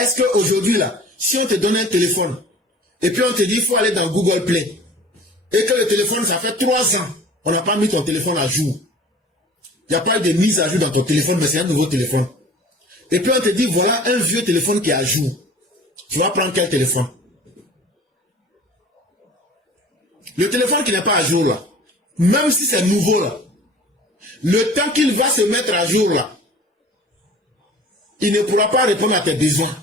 Est-ce qu'aujourd'hui, là, si on te donne un téléphone, et puis on te dit il faut aller dans Google Play, et que le téléphone, ça fait 3 ans, on n'a pas mis ton téléphone à jour. Il n'y a pas eu de mise à jour dans ton téléphone, mais c'est un nouveau téléphone. Et puis on te dit, voilà un vieux téléphone qui est à jour. Tu vas prendre quel téléphone? Le téléphone qui n'est pas à jour, là, même si c'est nouveau, là, le temps qu'il va se mettre à jour, là, il ne pourra pas répondre à tes besoins.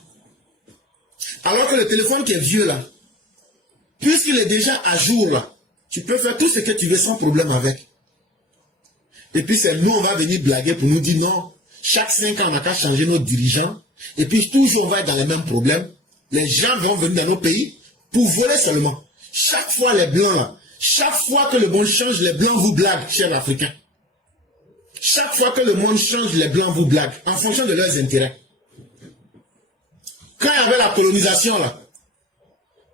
Alors que le téléphone qui est vieux, là, puisqu'il est déjà à jour, là, tu peux faire tout ce que tu veux sans problème avec. Et puis c'est nous, on va venir blaguer pour nous dire non, chaque 5 ans, on n'a qu'à changer nos dirigeants. Et puis toujours, on va être dans les mêmes problèmes. Les gens vont venir dans nos pays pour voler seulement. Chaque fois, les Blancs, là, chaque fois que le monde change, les Blancs vous blaguent, chers Africains. Chaque fois que le monde change, les Blancs vous blaguent, en fonction de leurs intérêts. Quand il y avait la colonisation, là,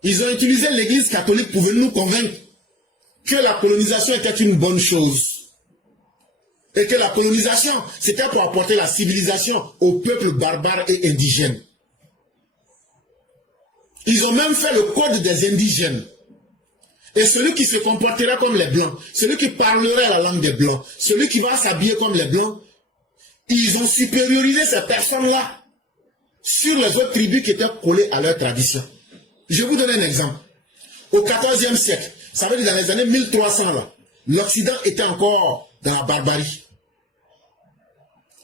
ils ont utilisé l'église catholique pour venir nous convaincre que la colonisation était une bonne chose. Et que la colonisation, c'était pour apporter la civilisation aux peuples barbares et indigènes. Ils ont même fait le code des indigènes. Et celui qui se comportera comme les Blancs, celui qui parlerait la langue des Blancs, celui qui va s'habiller comme les Blancs, ils ont supériorisé ces personnes-là sur les autres tribus qui étaient collées à leur tradition. Je vous donne un exemple. Au XIVe siècle, ça veut dire dans les années 1300, là, l'Occident était encore dans la barbarie.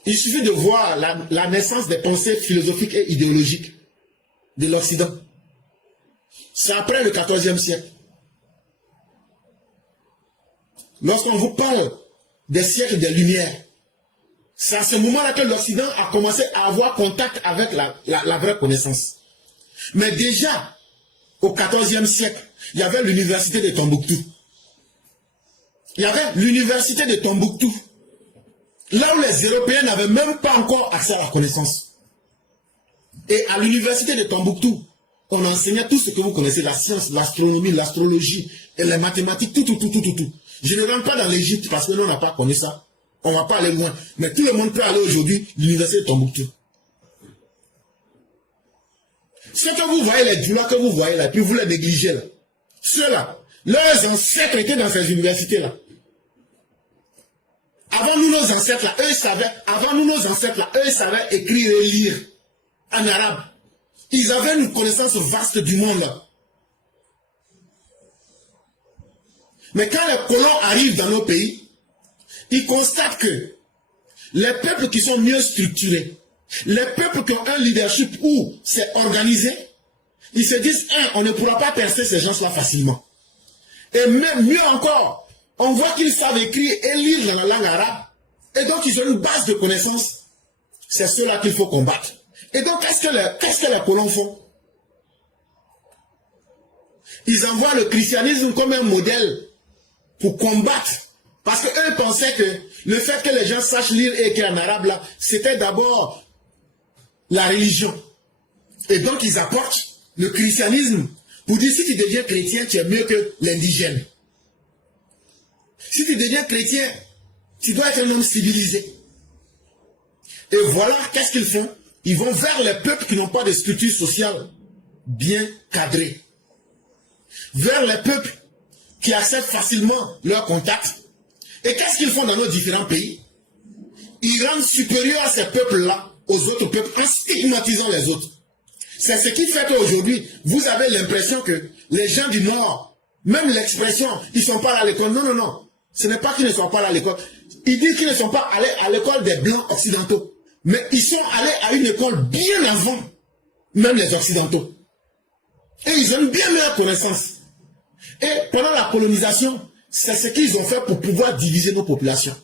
Il suffit de voir la naissance des pensées philosophiques et idéologiques de l'Occident. C'est après le XIVe siècle. Lorsqu'on vous parle des siècles des Lumières, c'est à ce moment-là que l'Occident a commencé à avoir contact avec la vraie connaissance. Mais déjà, au XIVe siècle, il y avait l'université de Tombouctou. Il y avait l'université de Tombouctou. Là où les Européens n'avaient même pas encore accès à la connaissance. Et à l'université de Tombouctou, on enseignait tout ce que vous connaissez, la science, l'astronomie, l'astrologie, et les mathématiques, tout. Je ne rentre pas dans l'Égypte parce que nous, on n'a pas connu ça. On ne va pas aller loin. Mais tout le monde peut aller aujourd'hui à l'université de Tombouctou. Ce que vous voyez, les doulas que vous voyez là, puis vous les négligez là. Ceux-là, leurs ancêtres étaient dans ces universités-là. Avant nous, nos ancêtres là, eux savaient écrire et lire en arabe. Ils avaient une connaissance vaste du monde là. Mais quand les colons arrivent dans nos pays, ils constatent que les peuples qui sont mieux structurés, les peuples qui ont un leadership où c'est organisé, ils se disent, on ne pourra pas percer ces gens-là facilement. Et même mieux encore, on voit qu'ils savent écrire et lire dans la langue arabe. Et donc ils ont une base de connaissances. C'est ceux-là qu'il faut combattre. Et donc qu'est-ce que les colons font? Ils envoient le christianisme comme un modèle pour combattre. Parce qu'eux pensaient que le fait que les gens sachent lire et écrire en arabe, là, c'était d'abord la religion. Et donc ils apportent le christianisme pour dire si tu deviens chrétien, tu es mieux que l'indigène. Si tu deviens chrétien, tu dois être un homme civilisé. Et voilà, qu'est-ce qu'ils font? Ils vont vers les peuples qui n'ont pas de structure sociale bien cadrée. Vers les peuples qui acceptent facilement leurs contacts. Et qu'est-ce qu'ils font dans nos différents pays? Ils rendent supérieurs à ces peuples-là aux autres peuples en stigmatisant les autres. C'est ce qui fait qu'aujourd'hui, vous avez l'impression que les gens du Nord, même l'expression, ils ne sont pas allés à l'école. Non. Ce n'est pas qu'ils ne sont pas allés à l'école. Ils disent qu'ils ne sont pas allés à l'école des Blancs occidentaux. Mais ils sont allés à une école bien avant, même les Occidentaux. Et ils ont une bien meilleure connaissance. Et pendant la colonisation, c'est ce qu'ils ont fait pour pouvoir diviser nos populations.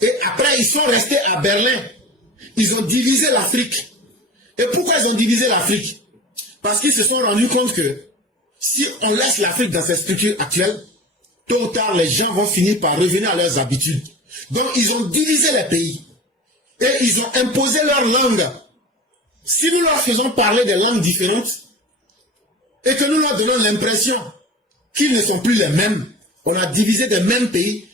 Et après, ils sont restés à Berlin. Ils ont divisé l'Afrique. Et pourquoi ils ont divisé l'Afrique? Parce qu'ils se sont rendus compte que si on laisse l'Afrique dans cette structure actuelle, tôt ou tard, les gens vont finir par revenir à leurs habitudes. Donc, ils ont divisé les pays. Et ils ont imposé leur langue. Si nous leur faisons parler des langues différentes, et que nous leur donnons l'impression qu'ils ne sont plus les mêmes, on a divisé des mêmes pays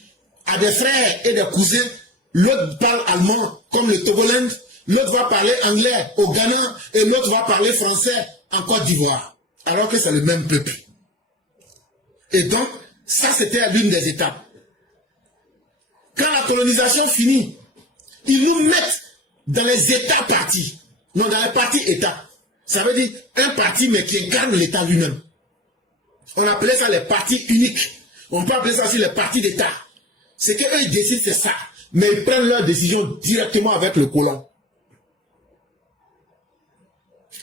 à des frères et des cousins. L'autre parle allemand comme le Togoland, l'autre va parler anglais au Ghana et l'autre va parler français en Côte d'Ivoire. Alors que c'est le même peuple. Et donc, ça c'était l'une des étapes. Quand la colonisation finit, ils nous mettent dans les États partis. Non, dans les partis États. Ça veut dire un parti mais qui incarne l'État lui-même. On appelait ça les partis uniques. On peut appeler ça aussi les partis d'État. C'est qu'eux ils décident, c'est ça. Mais ils prennent leurs décisions directement avec le colon.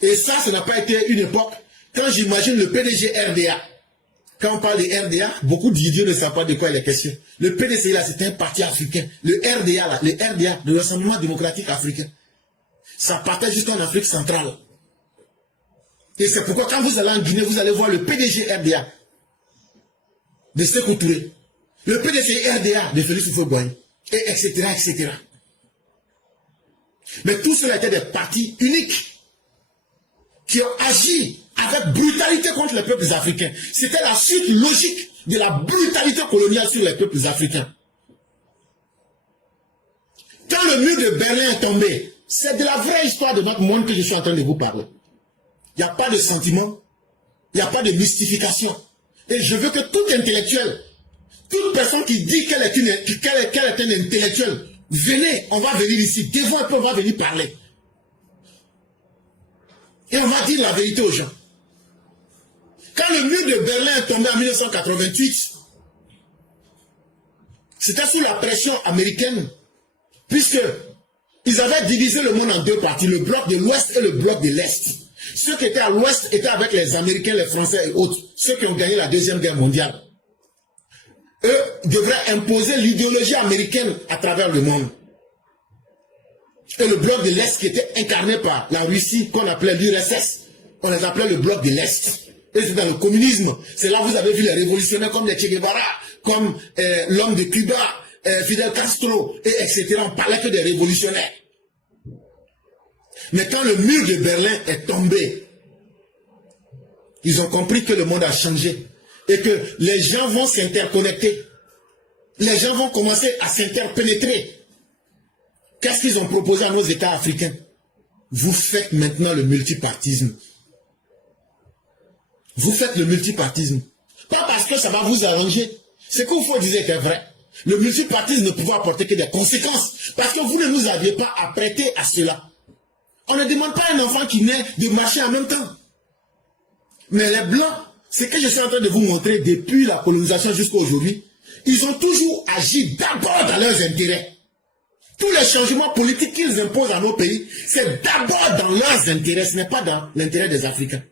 Et ça n'a pas été une époque. Quand j'imagine le PDG RDA, quand on parle de RDA, beaucoup d'idiots ne savent pas de quoi il est question. Le PDC là, c'est un parti africain. Le RDA là, le RDA, le Rassemblement démocratique africain, ça partait jusqu'en Afrique centrale. Et c'est pourquoi quand vous allez en Guinée, vous allez voir le PDG RDA de Sékou Touré, le PDC RDA de Félix Houphouët-Boigny, et etc., etc. Mais tout cela étaient des partis uniques qui ont agi avec brutalité contre les peuples africains. C'était la suite logique de la brutalité coloniale sur les peuples africains. Quand le mur de Berlin est tombé, c'est de la vraie histoire de notre monde que je suis en train de vous parler. Il n'y a pas de sentiment, il n'y a pas de mystification. Et je veux que tout intellectuel, toute personne qui dit qu'elle est un intellectuel, venez, on va venir ici, devant un peu, on va venir parler. Et on va dire la vérité aux gens. Quand le mur de Berlin est tombé en 1988, c'était sous la pression américaine, puisque ils avaient divisé le monde en deux parties, le bloc de l'Ouest et le bloc de l'Est. Ceux qui étaient à l'Ouest étaient avec les Américains, les Français et autres, ceux qui ont gagné la Deuxième Guerre mondiale. Eux devraient imposer l'idéologie américaine à travers le monde. Et le bloc de l'Est qui était incarné par la Russie, qu'on appelait l'URSS, on les appelait le bloc de l'Est. Et c'est dans le communisme. C'est là que vous avez vu les révolutionnaires comme les Che Guevara, comme l'homme de Cuba, Fidel Castro, et etc. On parlait que des révolutionnaires. Mais quand le mur de Berlin est tombé, ils ont compris que le monde a changé. Et que les gens vont s'interconnecter. Les gens vont commencer à s'interpénétrer. Qu'est-ce qu'ils ont proposé à nos États africains? Vous faites maintenant le multipartisme. Vous faites le multipartisme. Pas parce que ça va vous arranger. Ce que vous disait était vrai. Le multipartisme ne pouvait apporter que des conséquences. Parce que vous ne nous aviez pas apprêtés à cela. On ne demande pas à un enfant qui naît de marcher en même temps. Mais les Blancs, ce que je suis en train de vous montrer depuis la colonisation jusqu'à aujourd'hui, ils ont toujours agi d'abord dans leurs intérêts. Tous les changements politiques qu'ils imposent à nos pays, c'est d'abord dans leurs intérêts, ce n'est pas dans l'intérêt des Africains.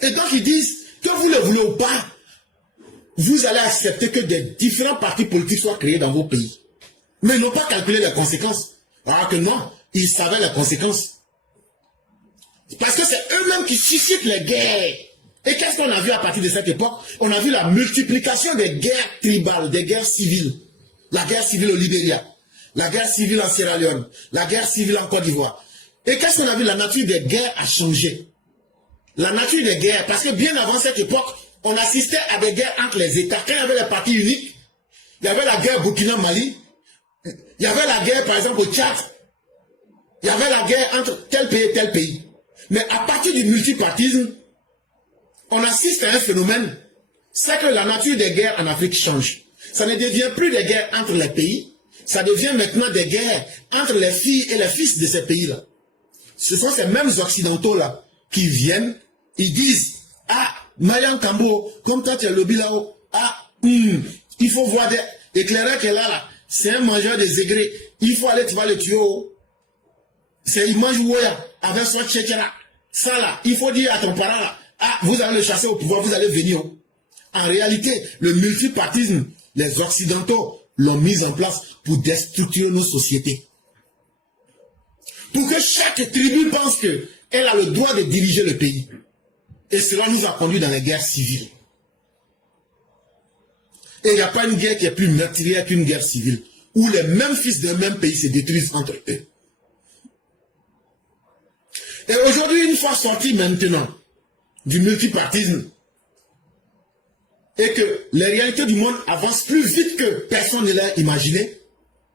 Et donc ils disent que vous le voulez ou pas, vous allez accepter que des différents partis politiques soient créés dans vos pays. Mais ils n'ont pas calculé les conséquences. Alors que non, ils savaient les conséquences. Parce que c'est eux-mêmes qui suscitent les guerres. Et qu'est-ce qu'on a vu à partir de cette époque? On a vu la multiplication des guerres tribales, des guerres civiles. La guerre civile au Libéria, la guerre civile en Sierra Leone, la guerre civile en Côte d'Ivoire. Et qu'est-ce qu'on a vu? La nature des guerres a changé. La nature des guerres, parce que bien avant cette époque, on assistait à des guerres entre les États. Quand il y avait les partis uniques, il y avait la guerre Burkina-Mali, il y avait la guerre par exemple au Tchad, il y avait la guerre entre tel pays et tel pays. Mais à partir du multipartisme, on assiste à un phénomène, c'est que la nature des guerres en Afrique change. Ça ne devient plus des guerres entre les pays, ça devient maintenant des guerres entre les filles et les fils de ces pays-là. Ce sont ces mêmes occidentaux-là qui viennent, ils disent, ah, Mayan Kambo, comme toi tu es lobby là-haut, ah, il faut voir des éclaireurs qu'elle a là, c'est un mangeur de zégré, il faut aller, tu vas le tuer, c'est il mange Woya, avec son tchétchéra, ça là, il faut dire à ton parent là, ah, vous allez le chasser au pouvoir, vous allez venir. En réalité, le multipartisme, les Occidentaux l'ont mis en place pour déstructurer nos sociétés. Pour que chaque tribu pense qu'elle a le droit de diriger le pays. Et cela nous a conduit dans les guerres civiles. Et il n'y a pas une guerre qui est plus meurtrière qu'une guerre civile, où les mêmes fils d'un même pays se détruisent entre eux. Et aujourd'hui, une fois sorti maintenant du multipartisme, et que les réalités du monde avancent plus vite que personne ne l'a imaginé,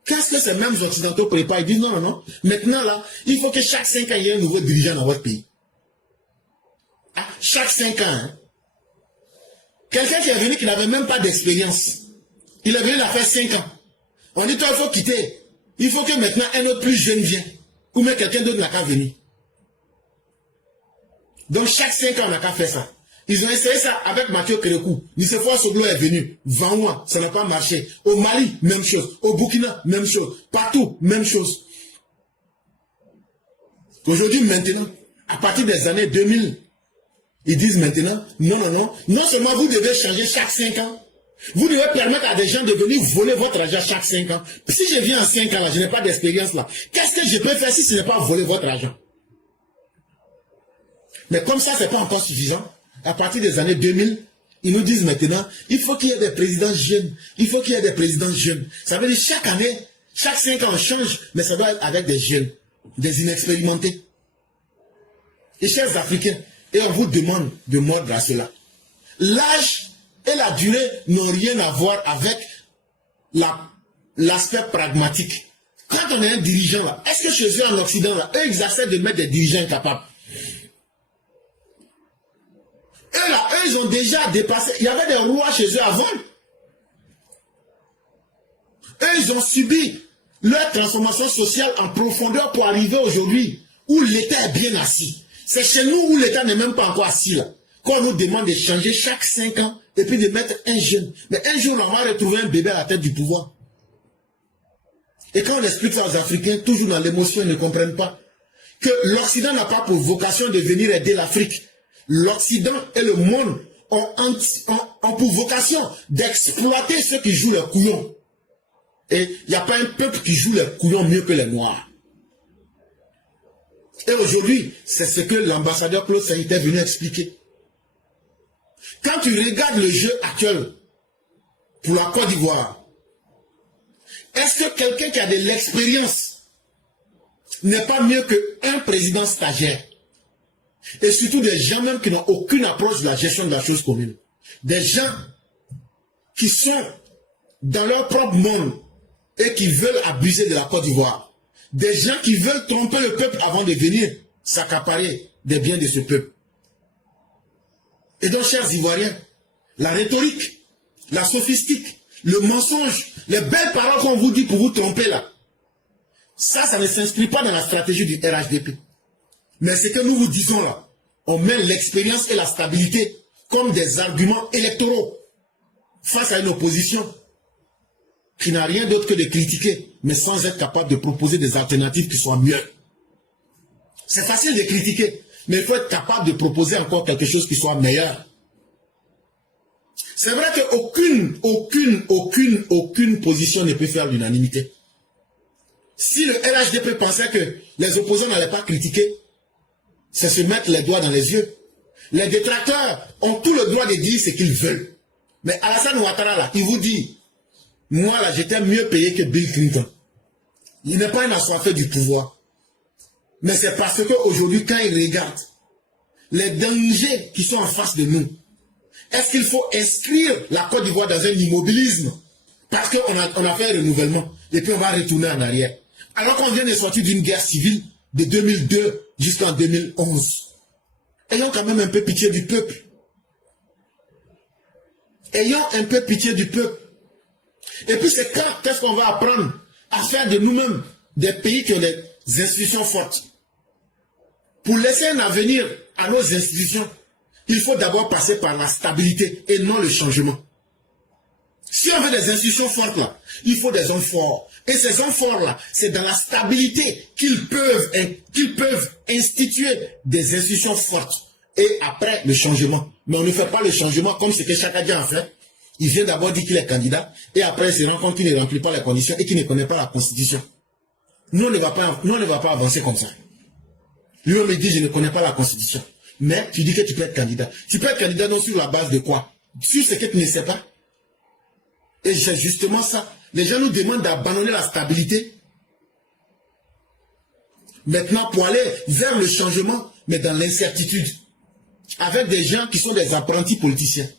Qu'est-ce que ces mêmes Occidentaux préparent? Ils disent non, non, non. Maintenant, là, il faut que chaque 5 ans, il y ait un nouveau dirigeant dans votre pays. Ah, chaque 5 ans. Hein. Quelqu'un qui est venu qui n'avait même pas d'expérience. Il est venu là faire 5 ans. On dit, toi, il faut quitter. Il faut que maintenant un autre plus jeune vienne. Ou même quelqu'un d'autre n'a qu'à venir. Donc, chaque 5 ans, on n'a qu'à faire ça. Ils ont essayé ça avec Mathieu Kérékou. Nicéphore Soglo est venu. Vanwa, ça n'a pas marché. Au Mali, même chose. Au Burkina, même chose. Partout, même chose. Aujourd'hui, maintenant, à partir des années 2000, ils disent maintenant, non, non, non. Non seulement vous devez changer chaque 5 ans. Vous devez permettre à des gens de venir voler votre argent chaque 5 ans. Si je viens en 5 ans là, je n'ai pas d'expérience là. Qu'est-ce que je peux faire si ce n'est pas voler votre argent? Mais comme ça, ce n'est pas encore suffisant. À partir des années 2000, ils nous disent maintenant, il faut qu'il y ait des présidents jeunes. Il faut qu'il y ait des présidents jeunes. Ça veut dire chaque année, chaque 5 ans, on change, mais ça doit être avec des jeunes, des inexpérimentés. Et chers Africains, et on vous demande de mordre à cela. L'âge et la durée n'ont rien à voir avec l'aspect pragmatique. Quand on est un dirigeant là, est-ce que chez eux en Occident là, eux ils acceptent de mettre des dirigeants incapables? Eux là, eux ils ont déjà dépassé. Il y avait des rois chez eux avant. Eux ils ont subi leur transformation sociale en profondeur pour arriver aujourd'hui où l'État est bien assis. C'est chez nous où l'État n'est même pas encore assis là. Quand on nous demande de changer chaque 5 ans et puis de mettre un jeune. Mais un jour on va retrouver un bébé à la tête du pouvoir. Et quand on explique ça aux Africains, toujours dans l'émotion, ils ne comprennent pas que l'Occident n'a pas pour vocation de venir aider l'Afrique. L'Occident et le monde ont pour vocation d'exploiter ceux qui jouent les couillons. Et il n'y a pas un peuple qui joue les couillons mieux que les Noirs. Et aujourd'hui, c'est ce que l'ambassadeur Claude Seigne était venu expliquer. Quand tu regardes le jeu actuel pour la Côte d'Ivoire, est-ce que quelqu'un qui a de l'expérience n'est pas mieux qu'un président stagiaire? Et surtout des gens même qui n'ont aucune approche de la gestion de la chose commune. Des gens qui sont dans leur propre monde et qui veulent abuser de la Côte d'Ivoire. Des gens qui veulent tromper le peuple avant de venir s'accaparer des biens de ce peuple. Et donc, chers Ivoiriens, la rhétorique, la sophistique, le mensonge, les belles paroles qu'on vous dit pour vous tromper là, ça ne s'inscrit pas dans la stratégie du RHDP. Mais ce que nous vous disons là, on met l'expérience et la stabilité comme des arguments électoraux face à une opposition qui n'a rien d'autre que de critiquer, mais sans être capable de proposer des alternatives qui soient mieux. C'est facile de critiquer, mais il faut être capable de proposer encore quelque chose qui soit meilleur. C'est vrai qu'aucune position ne peut faire l'unanimité. Si le RHDP pensait que les opposants n'allaient pas critiquer, c'est se mettre les doigts dans les yeux. Les détracteurs ont tout le droit de dire ce qu'ils veulent. Mais Alassane Ouattara, là, il vous dit, moi, là, j'étais mieux payé que Bill Clinton. Il n'est pas un assoiffé du pouvoir. Mais c'est parce qu'aujourd'hui, quand il regarde les dangers qui sont en face de nous, est-ce qu'il faut inscrire la Côte d'Ivoire dans un immobilisme? Parce qu'on a fait un renouvellement. Et puis on va retourner en arrière. Alors qu'on vient de sortir d'une guerre civile de 2002 jusqu'en 2011. Ayons quand même un peu pitié du peuple. Ayons un peu pitié du peuple. Et puis c'est quand qu'est-ce qu'on va apprendre à faire de nous-mêmes des pays qui ont des institutions fortes. Pour laisser un avenir à nos institutions, il faut d'abord passer par la stabilité et non le changement. Si on veut des institutions fortes là, il faut des hommes forts. Et ces hommes forts là, c'est dans la stabilité qu'ils peuvent instituer des institutions fortes. Et après le changement. Mais on ne fait pas le changement comme ce que Chakadja a fait. Il vient d'abord dire qu'il est candidat et après il se rend compte qu'il ne remplit pas les conditions et qu'il ne connaît pas la constitution. Nous on ne va pas avancer comme ça. Lui on me dit je ne connais pas la constitution. Mais tu dis que tu peux être candidat. Tu peux être candidat non sur la base de quoi? Sur ce que tu ne sais pas. Et c'est justement ça. Les gens nous demandent d'abandonner la stabilité. Maintenant pour aller vers le changement, mais dans l'incertitude. Avec des gens qui sont des apprentis politiciens.